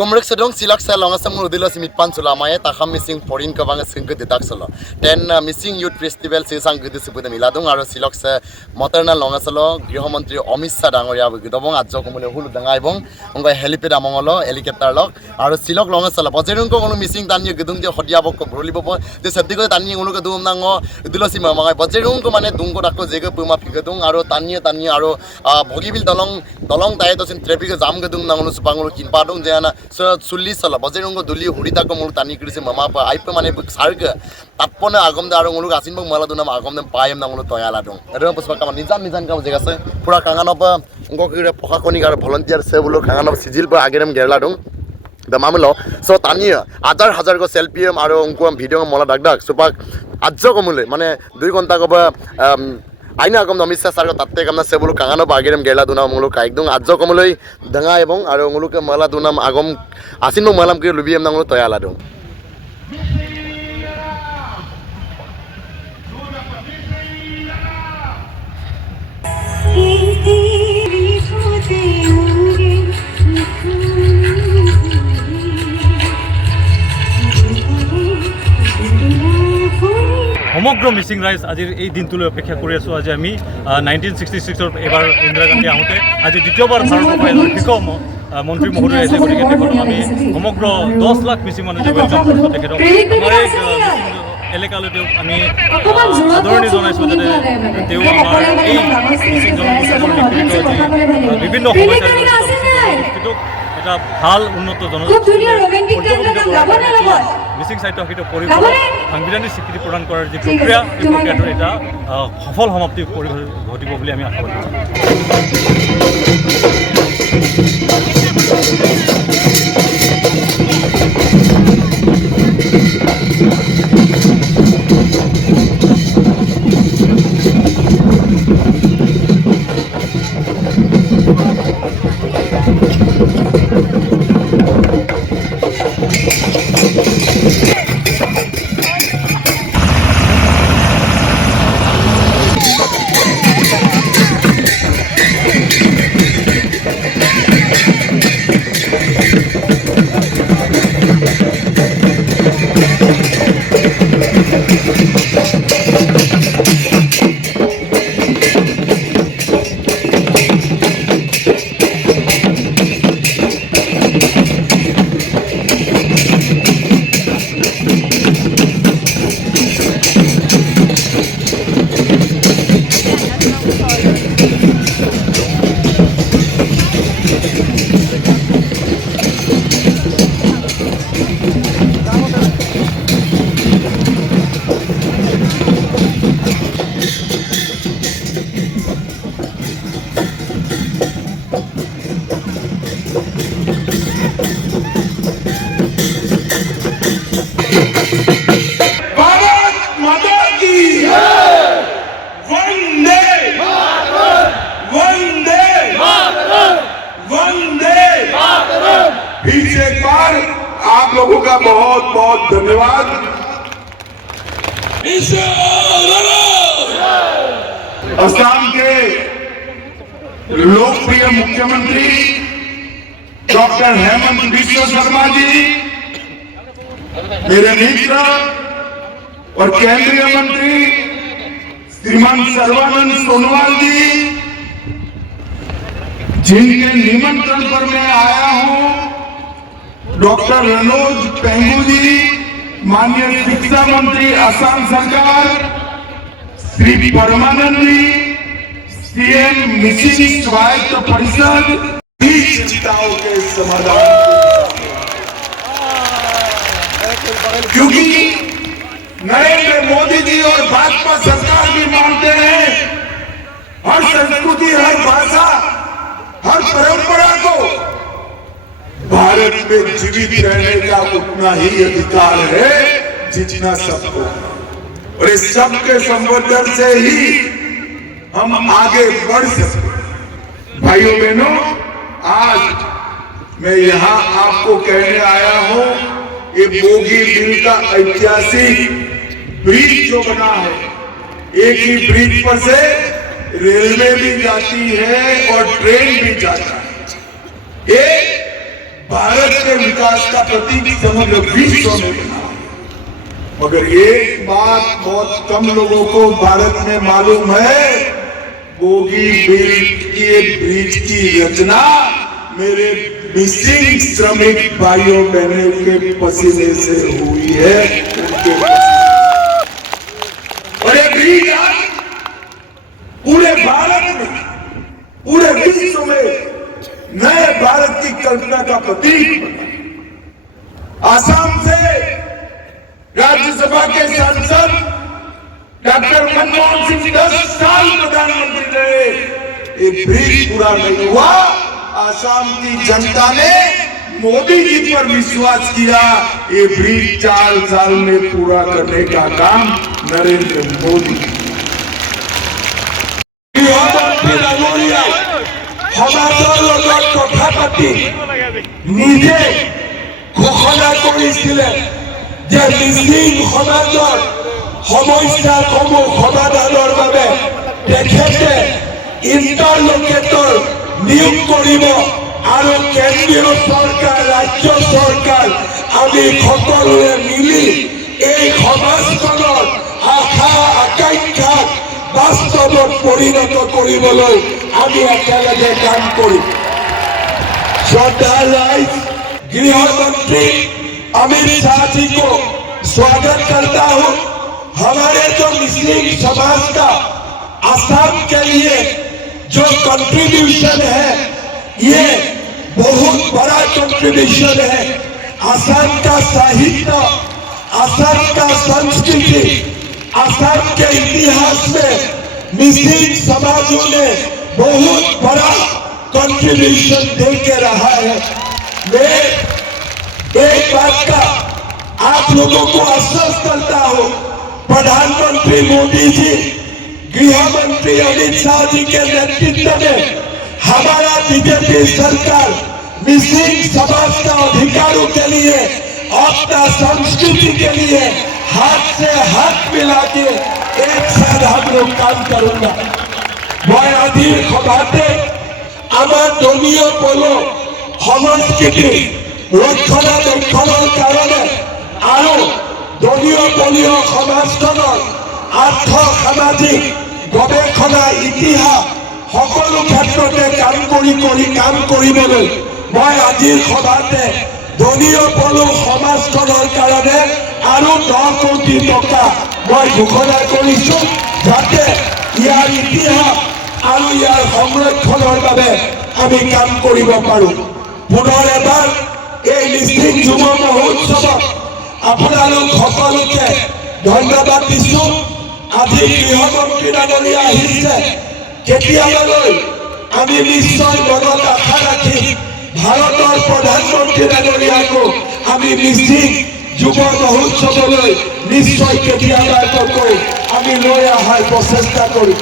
Komrek sedong silak sa longa sa mudilo si mitpan sulamaya takam missing foreign ka bang singke detak solo. Ten missing youth festival si sang gede sebuda miladung aro silak sa maternal longa salo গৃহমন্ত্রী Amit Shah ডাঙরিয়া গদবং আজ্জ কমলে হুল ডাঙাইবং অংগাই helipad আমংলো helicopter লক aro silak longa salo bajerung ko onu missing tani gedung je hodia bok brolibo de sediko tani ulu ke dum nango dilo si mamangai bajerung ko mane dungko dakko jega puma pigedung aro tani aro bogibil dolong tai to sin traffic jam gedung nango supangulu kinpadung je na চল্লিশ সাল বজেরঙ্গ দলি হুড়িতা কমল টানি করেছে মামা আইপ মানে সার্গ তাপনে আগম দে আরো মুলুক আসিন মালা দুনাম আগম দে পাইম নামলো তয়ালা দং এরম পুষ্পা কাম নিজান কাম জেগাছে পুরা কাঙানব অঙ্গকিরে প্রশাসনিক আর ভলান্টিয়ার সে বলো কাঙানব সিজিল পর আগেরম গেরলা দং দা মামলো সো টানি হাজার গো সেলফি আর অঙ্কুম ভিডিও মলা ডাক সুপাক আজ্জ কমলে মানে 2 ঘন্টা কবা আইনা আগম অমিত শাহ তাতে কামনা সেবুলো কাঙানো বাগেরম গেলা দুনাম মুলুক একদম আজ্জ কমলৈ ডাঙা এবং আর মুলুকে মালা দুনাম আগম আসিন মালাম কে লুবিয়াম নামলো তয়ালা দং সমগ্র মিসিং রাইজ আজিৰ এই দিনটোলৈ অপেক্ষা কৰি আছোঁ। আজি আমি 1966 এবাৰ ইন্দিৰা গান্ধী আহোঁতে আজি দ্বিতীয়বাৰ ভাৰতৰ শীৰ্ষ মন্ত্ৰী মহোদয় আহিছে, গতিকে তেখেতক আমি সমগ্ৰ 10 লাখ মিচিং মানুহে ৱেলকাম কৰিছোঁ। তেখেতক আমাৰ এই এলেকালৈ তেওঁক আমি আদৰণি জনাইছোঁ যাতে তেওঁ আমাৰ এই মিচিং জনগোষ্ঠীৰ বিভিন্ন সমস্যাটোক এটা ভাল উন্নত মিচিং সাহিত্য সাহিত্য পৰিৱেশ সাংবিধানিক স্বীকৃতি প্ৰদান কৰাৰ যি প্ৰক্ৰিয়া এই প্ৰক্ৰিয়াটোৰ এটা সফল সমাপ্তি ঘটিব বুলি আমি আশাবাদী। आप लोगों का बहुत बहुत धन्यवाद। असम के लोकप्रिय मुख्यमंत्री डॉक्टर हेमंत बिस्वा शर्मा जी, मेरे मित्र और केंद्रीय मंत्री श्रीमान सर्बानंद सोनोवाल जी, जिनके निमंत्रण पर मैं आया हूं, डॉक्टर मनोज पेंगू जी, माननीय शिक्षा मंत्री असम सरकार, श्री परमानंद जी, सीएम मिसिंग स्वायत्त परिषद, चिंताओं के समाधान, क्योंकि नरेंद्र मोदी जी और भाजपा सरकार भी मानते हैं हर संस्कृति, हर भाषा, हर परंपरा को भारत में जीवित रहने का उतना ही अधिकार है जितना सबको, और इस सबके संवर्धन से ही हम आगे बढ़ सकते। भाइयों बहनों, आज मैं यहाँ आपको कहने आया हूँ, ये बोगीबिल का ऐतिहासिक ब्रिज जो बना है, एक ही ब्रिज पर से रेलवे भी जाती है और ट्रेन भी जाता है। ये भारत के विकास का प्रतीक समग्र विश्व में बना। मगर एक बात बहुत कम लोगों को भारत में मालूम है, बोगीबील के ब्रिज की रचना मेरे मिसिंग श्रमिक भाइयों बहनों के पसीने से हुई है, उनके और ये ब्रिज आज पूरे भारत में, पूरे विश्व में नए भारत की कल्पना का प्रतीक बना। आसाम से राज्यसभा के सांसद डॉक्टर मनमोहन सिंह 10 साल प्रधानमंत्री रहे, ये ब्रिज पूरा नहीं हुआ। आसाम की जनता ने मोदी जी पर विश्वास किया, ये ब्रिज 4 साल में पूरा करने का काम नरेंद्र मोदी। সমাজৰ লগত কথা পাতি নিজে ঘোষণা কৰিছিলে যে মিচিং সমাজৰ সমস্যাসমূহ সমাধানৰ বাবে তেখেতে ইণ্টাৰলকেটৰ নিয়োগ কৰিব আৰু কেন্দ্ৰীয় চৰকাৰ ৰাজ্য চৰকাৰ আমি সকলোৱে মিলি এই সমাজখনৰ আশা আকাংক্ষাক বাস্তৱত পৰিণত কৰিবলৈ আমি একেলগে কাম কৰিম। श्रद्धा राइस गृह मंत्री अमित शाह जी को स्वागत करता हूं। हमारे जो मुस्लिम समाज का आसाम के लिए जो कंट्रीब्यूशन है, ये बहुत बड़ा कंट्रीब्यूशन है। आसाम का साहित्य, आसाम का संस्कृति, आसाम के इतिहास में मुस्लिम समाजों ने बहुत बड़ा कंट्रीब्यूशन दे के रहा है। मैं एक बात का आप लोगों को आश्वस्त करता हूं, प्रधानमंत्री मोदी जी, गृह मंत्री अमित शाह जी के नेतृत्व में हमारा बीजेपी सरकार मुस्लिम समाज का अधिकारों के लिए, अपना संस्कृति के लिए हाथ से हाथ मिला के एक साथ हम लोग काम करूंगा। मैं आदिर सभाते আমার দলীয় পল সংস্কৃতি রক্ষণাবেক্ষণৰ কাৰণে আৰু দলীয় পলীয় সমাজখনৰ আৰ্থ সামাজিক গৱেষণা ইতিহাস সকলো ক্ষেত্ৰতে কাম কৰিবলৈ মই আজিৰ সভাতে দলীয় পলু সমাজখনৰ কাৰণে আৰু 10 কোটি টকা মই ঘোষণা কৰিছোঁ, যাতে ইয়াৰ ইতিহাস আৰু ইয়াৰ সংৰক্ষণৰ বাবে আমি কাম কৰিব পাৰোঁ। পুনৰ এবাৰ এই মিচিং যুৱ মহোৎসৱত আপোনালোক সকলোকে ধন্যবাদ দিছোঁ। আজি গৃহমন্ত্ৰী ডাঙৰীয়া আহিছে, কেতিয়াবালৈ আমি নিশ্চয় মনত আশা ৰাখি ভাৰতৰ প্ৰধানমন্ত্ৰী ডাঙৰীয়াকো আমি মিচিং যুৱ মহোৎসৱলৈ নিশ্চয় কেতিয়াবা এটাকৈ আমি লৈ অহাৰ প্ৰচেষ্টা কৰিম।